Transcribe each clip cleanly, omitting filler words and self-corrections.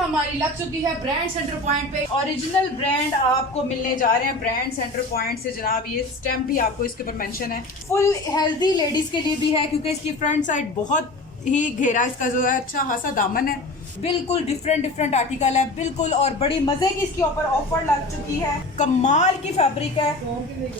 हमारी लग चुकी है ब्रांड सेंटर पॉइंट पे। ओरिजिनल ब्रांड आपको मिलने जा रहे हैं ब्रांड सेंटर पॉइंट से जनाब। ये स्टैम्प भी आपको इसके ऊपर मेंशन है। फुल हेल्दी लेडीज के लिए भी है क्योंकि इसकी फ्रंट साइड बहुत ही घेरा इसका जो है अच्छा खासा दामन है। बिल्कुल डिफरेंट आर्टिकल है बिल्कुल, और बड़ी मजे की इसके ऊपर ऑफर लग चुकी है। कमाल की फैब्रिक है,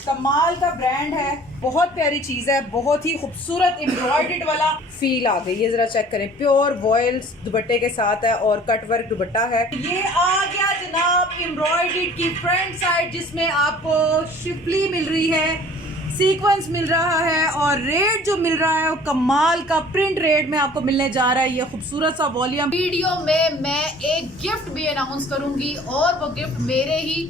कमाल का ब्रांड है, बहुत प्यारी चीज है, बहुत ही खूबसूरत एम्ब्रॉयडर्ड वाला फील आ गई। ये जरा चेक करें, प्योर वॉयल्स दुपट्टे के साथ है और कट वर्क दुपट्टा है। ये आ गया जनाब एम्ब्रॉयडर्ड की फ्रंट साइड जिसमें आपको शिफली मिल रही है, सीक्वेंस मिल रहा है, और रेट जो मिल रहा है वो कमाल का प्रिंट रेट में आपको मिलने जा रहा है। ये खूबसूरत सा वॉल्यूम। वीडियो में मैं एक गिफ्ट भी अनाउंस करूंगी और वो गिफ्ट मेरे ही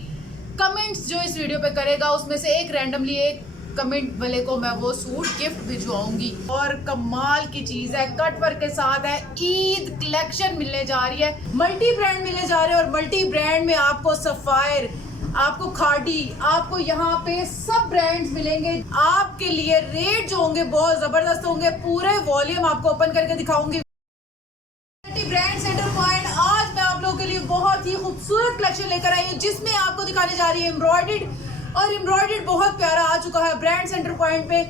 कमेंट्स जो इस वीडियो पे करेगा उसमें से एक रैंडमली एक कमेंट वाले को मैं वो सूट गिफ्ट भिजवाऊंगी। और कमाल की चीज है, कट वर्क के साथ है, ईद कलेक्शन मिलने जा रही है, मल्टी ब्रांड मिलने जा रहे हैं। और मल्टी ब्रांड में आपको सफायर, आपको खाड़ी, आपको यहाँ पे सब ब्रांड्स मिलेंगे। आपके लिए रेट जो होंगे बहुत जबरदस्त होंगे। पूरे वॉल्यूम आपको ओपन करके दिखाऊंगी। ब्रांड सेंटर पॉइंट आज मैं आप लोगों के लिए बहुत ही खूबसूरत कलेक्शन लेकर आई हूँ जिसमें आपको दिखाने जा रही है एम्ब्रॉयडर्ड, और एम्ब्रॉयडर्ड बहुत प्यारा आ चुका है ब्रांड सेंटर पॉइंट पे।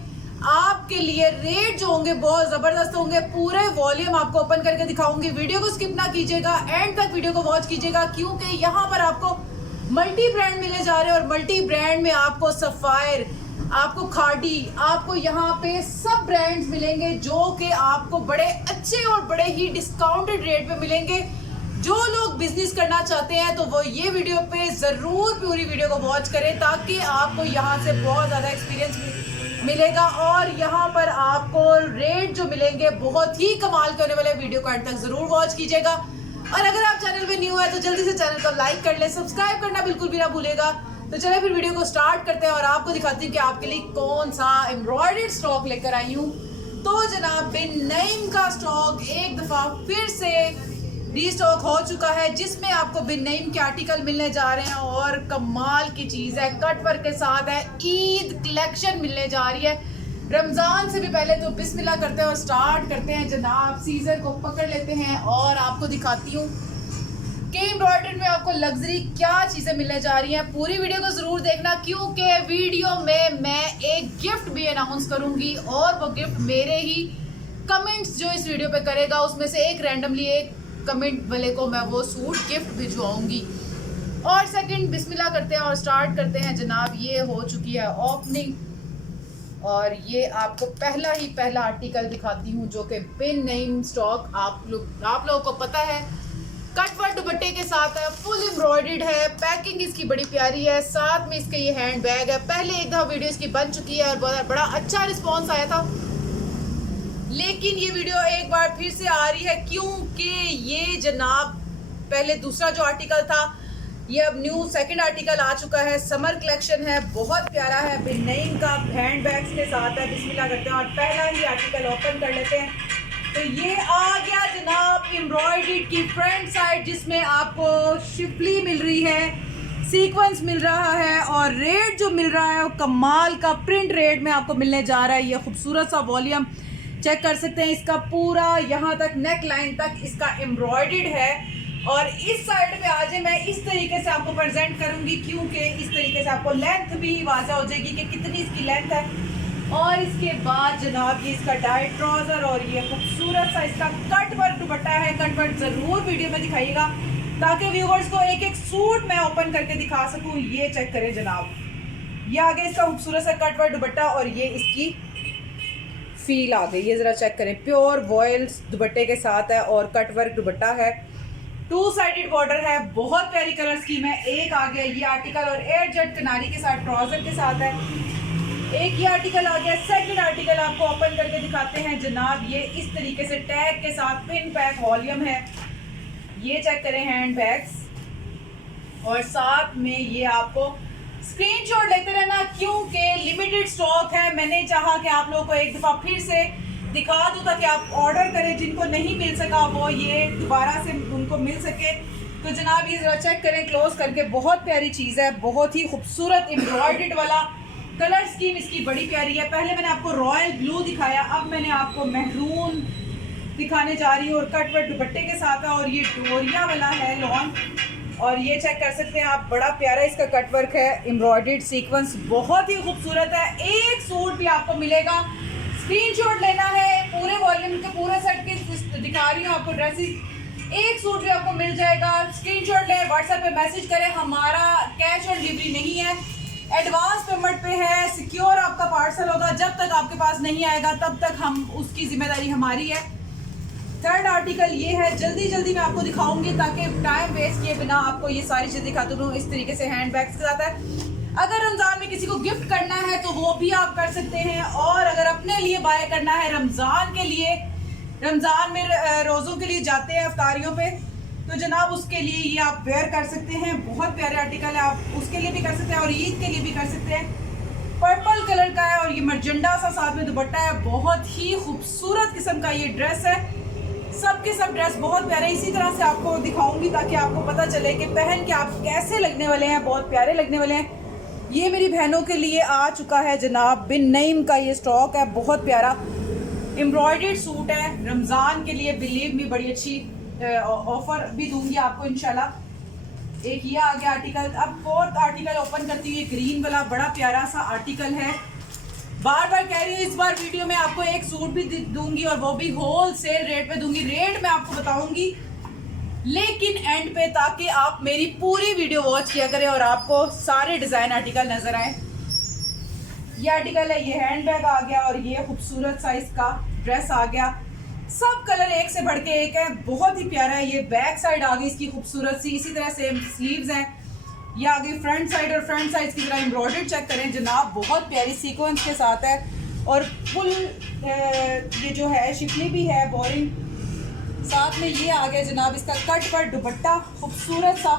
आपके लिए रेट जो होंगे बहुत जबरदस्त होंगे। पूरे वॉल्यूम आपको ओपन करके दिखाऊंगी। वीडियो को स्किप ना कीजिएगा, एंड तक वीडियो को वॉच कीजिएगा क्योंकि यहाँ पर आपको मल्टी ब्रांड मिलने जा रहे हैं। और मल्टी ब्रांड में आपको सफायर, आपको खाड़ी, आपको यहाँ पे सब ब्रांड्स मिलेंगे जो कि आपको बड़े अच्छे और बड़े ही डिस्काउंटेड रेट पे मिलेंगे। जो लोग बिजनेस करना चाहते हैं तो वो ये वीडियो पे ज़रूर पूरी वीडियो को वॉच करें ताकि आपको यहाँ से बहुत ज़्यादा एक्सपीरियंस मिलेगा। और यहाँ पर आपको रेट जो मिलेंगे बहुत ही कमाल के होने वाले। वीडियो को एंड तक ज़रूर वॉच कीजिएगा। और अगर आप चैनल पे न्यू है तो जल्दी से चैनल को लाइक कर ले, सब्सक्राइब करना बिल्कुल भी ना भूलेगा। तो चलिए फिर वीडियो को स्टार्ट करते हैं और आपको दिखाती हूँ कि आपके लिए कौन सा एम्ब्रॉयडर्ड स्टॉक लेकर आई हूँ। तो जनाब बिन नईम का स्टॉक एक दफ़ा फिर से रीस्टॉक हो चुका है जिसमें आपको बिन नईम के आर्टिकल मिलने जा रहे हैं। और कमाल की चीज़ है, कट वर्क के साथ है, ईद कलेक्शन मिलने जा रही है। रमज़ान से भी पहले तो बिस्मिल्लाह करते हैं और स्टार्ट करते हैं जनाब। सीजर को पकड़ लेते हैं और आपको दिखाती हूँ कि एम्ब्रॉयडरी में आपको लग्जरी क्या चीज़ें मिलने जा रही हैं। पूरी वीडियो को ज़रूर देखना क्योंकि वीडियो में मैं एक गिफ्ट भी अनाउंस करूँगी और वो गिफ्ट मेरे ही कमेंट्स जो इस वीडियो पे करेगा उसमें से एक रैंडमली एक कमेंट वाले को मैं वो सूट गिफ्ट भिजवाऊँगी। और सेकंड बिस्मिल्लाह करते हैं और स्टार्ट करते हैं जनाब। ये हो चुकी है ओपनिंग और ये आपको पहला आर्टिकल दिखाती हूँ जो कि बिन नईम स्टॉक। आप लोगों को पता है कट वर्क दुपट्टे के साथ है, फुल एम्ब्रॉयडर्ड है, पैकिंग इसकी बड़ी प्यारी है, साथ में इसके ये हैंड बैग है। पहले एक दफ़ा वीडियो इसकी बन चुकी है और बड़ा अच्छा रिस्पॉन्स आया था, लेकिन ये वीडियो एक बार फिर से आ रही है क्योंकि ये जनाब पहले दूसरा जो आर्टिकल था ये अब न्यू सेकंड आर्टिकल आ चुका है। समर कलेक्शन है, बहुत प्यारा है, बिन नईम का हैंड बैग्स के साथ है। बिस्मिल्लाह करते हैं और पहला ही आर्टिकल ओपन कर लेते हैं। तो ये आ गया जनाब एम्ब्रॉयडर्ड की फ्रंट साइड जिसमें आपको शिफली मिल रही है, सीक्वेंस मिल रहा है, और रेट जो मिल रहा है वो कमाल का प्रिंट रेट में आपको मिलने जा रहा है। ये खूबसूरत सा वॉल्यूम चेक कर सकते हैं, इसका पूरा यहाँ तक नेक लाइन तक इसका एम्ब्रॉयडर्ड है। और इस साइड पे आज मैं इस तरीके से आपको प्रेजेंट करूंगी क्योंकि इस तरीके से आपको लेंथ भी वाज़ा हो जाएगी कि कितनी इसकी लेंथ है। और इसके बाद जनाब ये इसका डाइट ट्राउज़र और ये खूबसूरत सा इसका कट वर्क दुपट्टा है। कट वर्क ज़रूर वीडियो में दिखाइएगा ताकि व्यूवर्स को एक एक सूट मैं ओपन करके दिखा सकूँ। ये चेक करें जनाब, ये आगे इसका खूबसूरत सा कट वर्क दुपट्टा और ये इसकी फील आ गई। ये ज़रा चेक करें, प्योर वॉयल्स दुपट्टे के साथ है और कट वर्क दुपट्टा है, टू साइडेड बॉर्डर है, बहुत प्यारी कलर स्कीम है। एक आ गया ये आर्टिकल और एयर जेट किनारी के साथ ट्राउजर के साथ है। एक ये आर्टिकल आ गया। सेकंड आर्टिकल आपको ओपन करके दिखाते हैं जनाब। ये इस तरीके से टैग के साथ पिन पैक वॉल्यूम है। ये चेक करें हैंड बैग्स और साथ में ये आपको स्क्रीनशॉट लेते रहना क्योंकि लिमिटेड स्टॉक है। मैंने चाहा कि आप लोगों को एक दफ़ा फिर से दिखा दूँ ताकि आप ऑर्डर करें, जिनको नहीं मिल सका वो ये दोबारा से उनको मिल सके। तो जनाब ये ज़रा चेक करें क्लोज करके, बहुत प्यारी चीज़ है, बहुत ही खूबसूरत एम्ब्रॉयडर्ड वाला कलर स्कीम इसकी बड़ी प्यारी है। पहले मैंने आपको रॉयल ब्लू दिखाया, अब मैंने आपको मेहरून दिखाने जा रही हूँ और कट वर्क दुपट्टे के साथ है और ये डोरिया वाला है लॉन। और ये चेक कर सकते हैं आप, बड़ा प्यारा इसका कट वर्क है, एम्ब्रॉयडर्ड सीक्वेंस बहुत ही खूबसूरत है। एक सूट भी आपको मिलेगा, स्क्रीनशॉट लेना है पूरे वॉल्यूम के पूरे सेट के दिखा रही हूँ आपको ड्रेसेस। एक सूट भी आपको मिल जाएगा, स्क्रीनशॉट लें, व्हाट्सएप पे मैसेज करें। हमारा कैश ऑन डिलीवरी नहीं है, एडवांस पेमेंट पे है, सिक्योर आपका पार्सल होगा। जब तक आपके पास नहीं आएगा तब तक हम उसकी जिम्मेदारी हमारी है। थर्ड आर्टिकल ये है, जल्दी जल्दी मैं आपको दिखाऊंगी ताकि टाइम वेस्ट किए बिना आपको ये सारी चीज़ें दिखाती रहूँ। इस तरीके से हैंड बैग्स के साथ है। अगर रमज़ान में किसी को गिफ्ट करना है तो वो भी आप कर सकते हैं, और अगर अपने लिए बाय करना है रमज़ान के लिए, रमज़ान में रोज़ों के लिए जाते हैं अफ्तारियों पे, तो जनाब उसके लिए ये आप वेयर कर सकते हैं। बहुत प्यारे आर्टिकल है, आप उसके लिए भी कर सकते हैं और ईद के लिए भी कर सकते हैं। पर्पल कलर का है और ये मर्जेंडा सा साथ में दुपट्टा है। बहुत ही खूबसूरत किस्म का ये ड्रेस है, सब के सब ड्रेस बहुत प्यारे। इसी तरह से आपको दिखाऊंगी ताकि आपको पता चले कि पहन के आप कैसे लगने वाले हैं, बहुत प्यारे लगने वाले हैं। ये मेरी बहनों के लिए आ चुका है जनाब, बिन नईम का ये स्टॉक है, बहुत प्यारा एम्ब्रॉयडर्ड सूट है। रमज़ान के लिए बिलीव मी बड़ी अच्छी ऑफर भी दूंगी आपको इंशाल्लाह। एक ये आ गया आर्टिकल। अब फोर्थ आर्टिकल ओपन करती हूँ, ग्रीन वाला बड़ा प्यारा सा आर्टिकल है। बार बार कह रही हूँ इस बार वीडियो में आपको एक सूट भी दूंगी और वो भी होल सेल रेट पे दूंगी। रेट मैं आपको बताऊंगी लेकिन एंड पे, ताकि आप मेरी पूरी वीडियो वॉच किया करें और आपको सारे डिज़ाइन आर्टिकल नजर आए। ये आर्टिकल है, ये हैंड बैग आ गया और ये खूबसूरत साइज का ड्रेस आ गया। सब कलर एक से बढ़ के एक है, बहुत ही प्यारा है। ये बैक साइड आ गई इसकी खूबसूरत सी, इसी तरह सेम स्लीव्स हैं। ये आ गई फ्रंट साइड, और फ्रंट साइड की तरह एम्ब्रॉयडर्ड चेक करें जनाब, बहुत प्यारी सीक्वेंस के साथ है। और फुल ये जो है शिफली भी है, बोरिंग। साथ में ये आ गया जनाब इसका कट पर दुपट्टा खूबसूरत सा,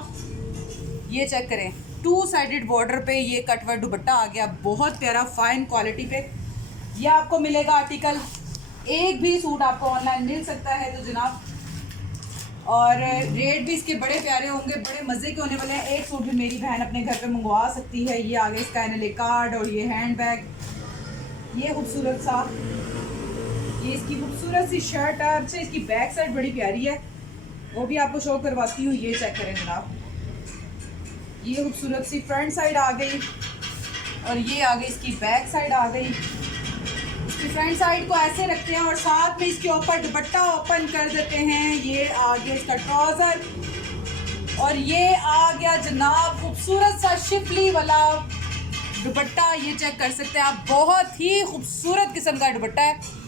ये चेक करें, 2 साइडेड बॉर्डर पे ये कट वर्क दुपट्टा आ गया, बहुत प्यारा फाइन क्वालिटी पे। ये आपको मिलेगा आर्टिकल। एक भी सूट आपको ऑनलाइन मिल सकता है तो जनाब, और रेट भी इसके बड़े प्यारे होंगे, बड़े मज़े के होने वाले हैं। एक सूट भी मेरी बहन अपने घर पे मंगवा सकती है। ये आगे इसका एनएलए कार्ड और ये हैंड बैग, ये खूबसूरत सा, ये इसकी खूबसूरत सी शर्ट है। अच्छा, इसकी बैक साइड बड़ी प्यारी है, वो भी आपको शो करवाती हूँ। ये चेक करें जनाब, ये खूबसूरत सी फ्रंट साइड आ गई और ये आ गई इसकी बैक साइड आ गई। इसकी फ्रंट साइड को ऐसे रखते हैं और साथ में इसके ऊपर दुपट्टा ओपन कर देते हैं। ये आ गया इसका ट्राउज़र और ये आ गया जनाब खूबसूरत सा शिफली वाला दुपट्टा। ये चेक कर सकते हैं आप, बहुत ही खूबसूरत किस्म का दुपट्टा है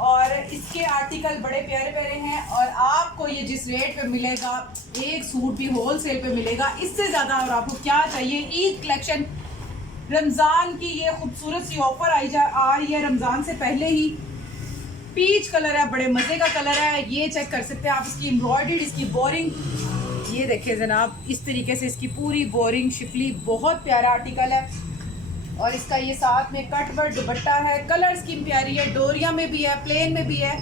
और इसके आर्टिकल बड़े प्यारे प्यारे हैं। और आपको ये जिस रेट पे मिलेगा, एक सूट भी होल सेल पे मिलेगा, इससे ज़्यादा और आपको क्या चाहिए। ईद कलेक्शन, रमज़ान की ये खूबसूरत सी ऑफर आ रही है रमज़ान से पहले ही। पीच कलर है, बड़े मज़े का कलर है। ये चेक कर सकते हैं आप, इसकी एम्ब्रॉयडर्ड, इसकी बोरिंग, ये देखिए जनाब, इस तरीके से इसकी पूरी बोरिंग शिफली, बहुत प्यारा आर्टिकल है। और इसका ये साथ में कट वर्क दुपट्टा है, कलर स्कीम प्यारी है, डोरिया में भी है, प्लेन में भी है।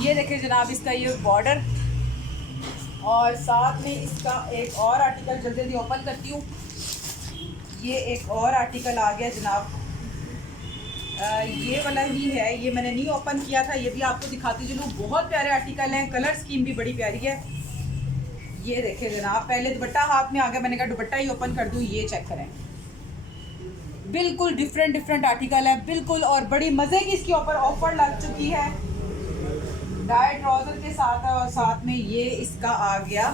ये देखिए जनाब इसका ये बॉर्डर, और साथ में इसका एक और आर्टिकल जल्दी जल्दी ओपन करती हूँ। ये एक और आर्टिकल आ गया जनाब, ये वाला ही है, ये मैंने नहीं ओपन किया था, ये भी आपको दिखाती चलूँ। बहुत प्यारे आर्टिकल हैं, कलर स्कीम भी बड़ी प्यारी है। ये देखिए जनाब, पहले दुपट्टा हाथ में आ गया, मैंने कहा दुपट्टा ही ओपन कर दूँ। ये चेक करें, बिल्कुल डिफरेंट आर्टिकल है बिल्कुल, और बड़ी मज़े की इसकी ऑफर लग चुकी है। डाई ट्राउज़र के साथ है और साथ में ये इसका आ गया।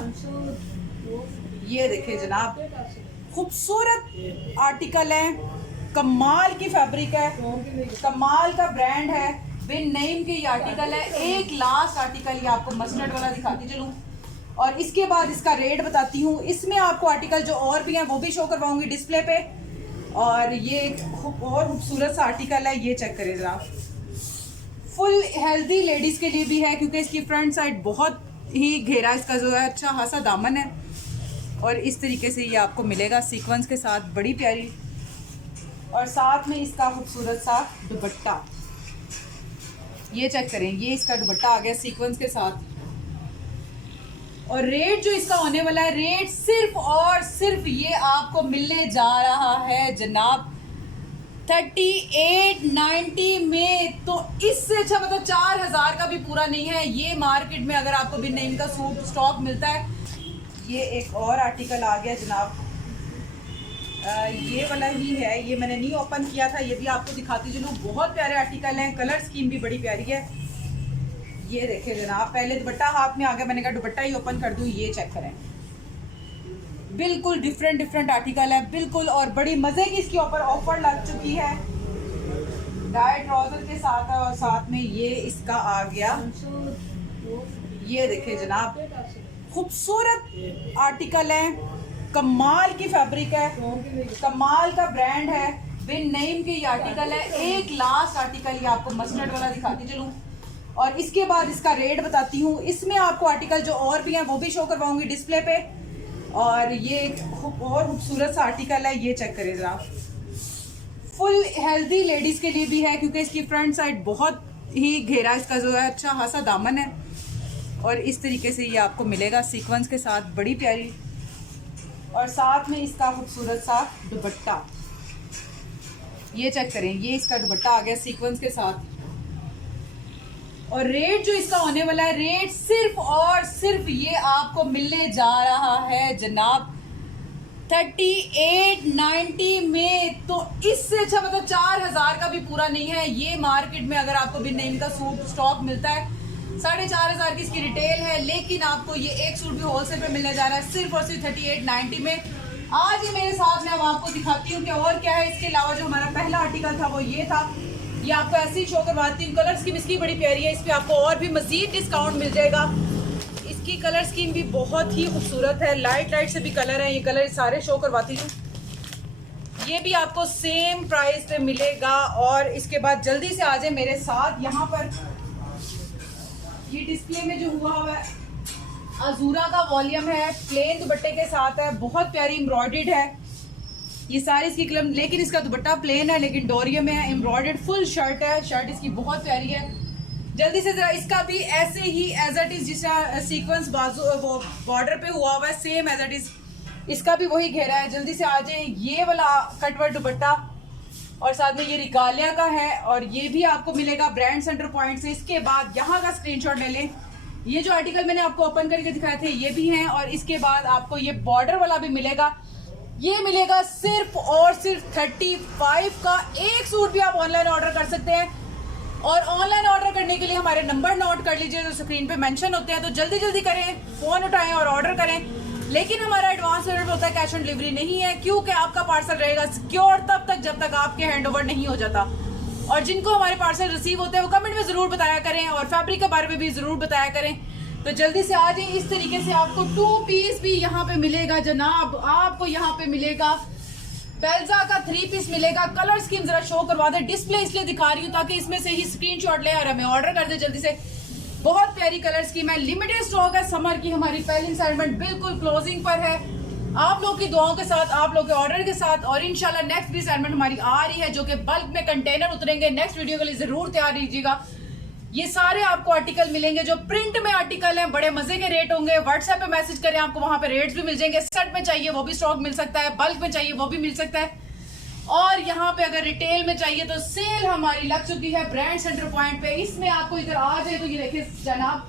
ये देखिए जनाब, खूबसूरत आर्टिकल है, कमाल की फैब्रिक है, कमाल का ब्रांड है, बिन नईम के ये आर्टिकल है। एक लास्ट आर्टिकल ये आपको मस्टर्ड वाला दिखाती चलूँ और इसके बाद इसका रेट बताती हूँ। इसमें आपको आर्टिकल जो और भी हैं वो भी शो करवाऊंगी डिस्प्ले पे। और ये और खूबसूरत सा आर्टिकल है, ये चेक करें ज़रा, फुल हेल्दी लेडीज़ के लिए भी है क्योंकि इसकी फ्रंट साइड बहुत ही घेरा इसका जो है, अच्छा खासा दामन है। और इस तरीके से ये आपको मिलेगा सीक्वेंस के साथ, बड़ी प्यारी, और साथ में इसका खूबसूरत सा दुपट्टा। ये चेक करें, ये इसका दुपट्टा आ गया सीक्वेंस के साथ। और रेट जो इसका होने वाला है, रेट सिर्फ और सिर्फ ये आपको मिलने जा रहा है जनाब 3890 में, तो इससे अच्छा मतलब 4000 का भी पूरा नहीं है ये मार्केट में अगर आपको बिन नेम का सूट स्टॉक मिलता है। ये एक और आर्टिकल आ गया जनाब, ये वाला ही है, ये मैंने नहीं ओपन किया था, ये भी आपको दिखाती चलूँ। बहुत प्यारे आर्टिकल हैं, कलर स्कीम भी बड़ी प्यारी है। ये देखें जनाब, पहले दुपट्टा हाथ में आ गया, मैंने कहा दुपट्टा ही ओपन कर दूँ। ये चेक करें, बिल्कुल डिफरेंट आर्टिकल है बिल्कुल, और बड़ी मजे की इसके ऊपर ऑफर लग चुकी है। डाई ट्राउजर के साथ है और साथ में ये इसका आ गया। ये देखें जनाब, खूबसूरत आर्टिकल है, कमाल की फैब्रिक है, कमाल का ब्रांड है, बिन नेम के ये आर्टिकल है। एक लास्ट आर्टिकल ये आपको मस्टर्ड वाला दिखाती चलूँ और इसके बाद इसका रेट बताती हूँ। इसमें आपको आर्टिकल जो और भी हैं वो भी शो करवाऊंगी डिस्प्ले पे। और ये एक और खूबसूरत सा आर्टिकल है, ये चेक करें जरा, फुल हेल्दी लेडीज के लिए भी है क्योंकि इसकी फ्रंट साइड बहुत ही घेरा इसका जो है, अच्छा खासा दामन है और इस तरीके से ये आपको मिलेगा सीक्वेंस के साथ, बड़ी प्यारी। और साथ में इसका खूबसूरत सा दुपट्टा, ये चेक करें, ये इसका दुपट्टा आ गया सीक्वेंस के साथ। और रेट जो इसका होने वाला है, रेट सिर्फ और सिर्फ ये आपको मिलने जा रहा है जनाब 3890 में, तो इससे अच्छा मतलब 4000 का भी पूरा नहीं है ये मार्केट में अगर आपको बिन नेम का सूट स्टॉक मिलता है। 4500 की इसकी रिटेल है, लेकिन आपको ये एक सूट भी होलसेल पे मिलने जा रहा है सिर्फ और सिर्फ 3890 में। आज ही मेरे साथ में अब आपको दिखाती हूँ कि और क्या है इसके अलावा। जो हमारा पहला आर्टिकल था वो ये था, ये आपको ऐसे ही शो करवाती हूँ। कलर स्कीम इसकी बड़ी प्यारी है, इस पर आपको और भी मजीद डिस्काउंट मिल जाएगा। इसकी कलर स्कीम भी बहुत ही खूबसूरत है, लाइट से भी कलर है, ये कलर सारे शो करवाती हूँ। ये भी आपको सेम प्राइस पे मिलेगा। और इसके बाद जल्दी से आ जाए मेरे साथ, यहाँ पर ये डिस्प्ले में जो हुआ है अजूरा का वॉल्यूम है, प्लेन दुपट्टे के साथ है, बहुत प्यारी एम्ब्रॉयडर्ड है ये सारी इसकी कलम, लेकिन इसका दुपट्टा प्लेन है लेकिन डोरिया में है, एम्ब्रॉयडर्ड फुल शर्ट है, शर्ट इसकी बहुत प्यारी है। जल्दी से जरा इसका भी ऐसे ही एज इट इज जिस सीक्वेंस बाजू वो बॉर्डर पे हुआ है सेम एज इट इज इसका भी वही घेरा है। जल्दी से आ जाए, ये वाला कटवर्क दुपट्टा और साथ में ये रिगालिया का है और ये भी आपको मिलेगा ब्रांड सेंटर पॉइंट से। इसके बाद यहाँ का स्क्रीनशॉट ले लें, ये जो आर्टिकल मैंने आपको ओपन करके दिखाए थे ये भी हैं। और इसके बाद आपको ये बॉर्डर वाला भी मिलेगा, ये मिलेगा सिर्फ और सिर्फ 35 का। एक सूट भी आप ऑनलाइन ऑर्डर कर सकते हैं और ऑनलाइन ऑर्डर करने के लिए हमारे नंबर नोट कर लीजिए जो स्क्रीन पे मेंशन होते हैं, तो जल्दी जल्दी करें, फोन उठाएं और ऑर्डर करें। लेकिन हमारा एडवांस पेमेंट होता है, कैश ऑन डिलीवरी नहीं है, क्योंकि आपका पार्सल रहेगा सिक्योर तब तक जब तक आपके हैंडओवर नहीं हो जाता। और जिनको हमारे पार्सल रिसीव होते हैं वो कमेंट में जरूर बताया करें और फैब्रिक के बारे में भी जरूर बताया करें। तो जल्दी से आ जाइए। इस तरीके से आपको 2 पीस भी यहाँ पे मिलेगा जनाब, आपको यहाँ पे मिलेगा बेल्जा का 3 पीस मिलेगा। कलर स्कीम जरा शो करवा दे, डिस्प्ले इसलिए दिखा रही हूँ ताकि इसमें से ही स्क्रीनशॉट ले और हमें ऑर्डर कर दे जल्दी से। बहुत प्यारी कलर स्कीम है, लिमिटेड स्टॉक है, समर की हमारी पहली सेगमेंट बिल्कुल क्लोजिंग पर है। आप लोग की दुआओं के साथ, आप लोग के ऑर्डर के साथ, और इंशाल्लाह नेक्स्ट भी सेगमेंट हमारी आ रही है जो कि बल्क में कंटेनर उतरेंगे। नेक्स्ट वीडियो के लिए जरूर तैयार रहिएगा। ये सारे आपको आर्टिकल मिलेंगे जो प्रिंट में आर्टिकल हैं, बड़े मजे के रेट होंगे। व्हाट्सएप पे मैसेज करें, आपको वहां पे रेट्स भी मिल जाएंगे। सेट में चाहिए वो भी स्टॉक मिल सकता है, बल्क में चाहिए वो भी मिल सकता है। और यहाँ पे अगर रिटेल में चाहिए तो सेल हमारी लग चुकी है ब्रांड सेंटर पॉइंट पे। इसमें आपको इधर आ जाए तो ये देखिए जनाब,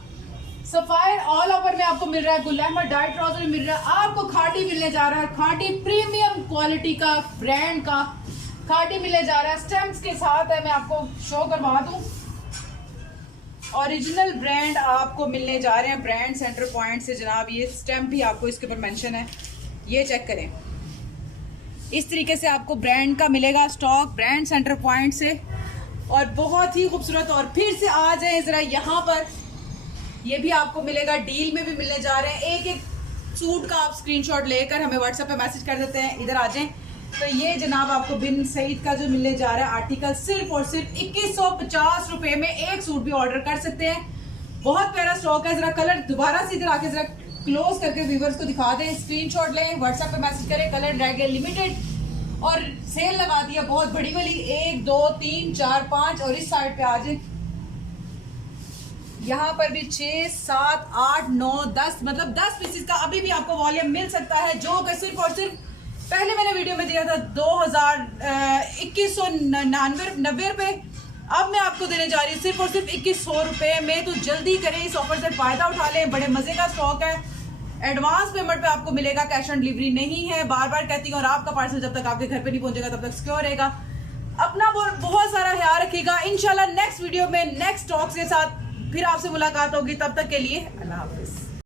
सफायर ऑल ओवर में आपको मिल रहा है, गुलामा डाई ट्राउजर मिल रहा है, आपको खाटी मिलने जा रहा है, खाटी प्रीमियम क्वालिटी का ब्रांड का खाटी मिलने जा रहा है, स्टेम्प्स के साथ है। मैं आपको शो करवा दूं, ओरिजिनल ब्रांड आपको मिलने जा रहे हैं ब्रांड सेंटर पॉइंट से जनाब। ये स्टैम्प भी आपको इसके ऊपर मेंशन है, ये चेक करें। इस तरीके से आपको ब्रांड का मिलेगा स्टॉक ब्रांड सेंटर पॉइंट से, और बहुत ही खूबसूरत। और फिर से आ जाए जरा यहाँ पर, ये भी आपको मिलेगा, डील में भी मिलने जा रहे हैं। एक एक सूट का आप स्क्रीनशॉट लेकर हमें व्हाट्सएप पे मैसेज कर देते हैं, इधर आ जाएं। तो ये जनाब आपको बिन सईद का जो मिलने जा रहा है आर्टिकल सिर्फ और सिर्फ 2150 रुपए में एक सूट भी ऑर्डर कर सकते हैं। बहुत प्यारा स्टॉक है। जरा कलर दोबारा से इधर आके जरा क्लोज करके व्यूवर्स को दिखा दें, स्क्रीनशॉट लें, व्हाट्सएप पे मैसेज करें। कलर रह गए लिमिटेड और सेल लगा दिया बहुत बड़ी वाली, 1 2 3 4 5। और इस साइड पे आ जाए, यहाँ पर भी 6 7 8 9 10 मतलब 10 पीसेस का अभी भी आपको वॉल्यूम मिल सकता है, जो कि सिर्फ और सिर्फ पहले मैंने वीडियो में दिया था 2190 रुपये, अब मैं आपको देने जा रही हूँ सिर्फ और सिर्फ 2100 रुपये में। तो जल्दी करें, इस ऑफर से फ़ायदा उठा लें, बड़े मज़े का स्टॉक है। एडवांस पेमेंट पे आपको मिलेगा, कैश ऑन डिलीवरी नहीं है। बार बार कहती हूँ, और आपका पार्सल जब तक आपके घर पे नहीं पहुंचेगा तब तक सिक्योर रहेगा। अपना बहुत सारा ख्याल रखिएगा। इंशाल्लाह नेक्स्ट वीडियो में नेक्स्ट स्टॉक्स के साथ फिर आपसे मुलाकात होगी। तब तक के लिए अल्लाह हाफिज़।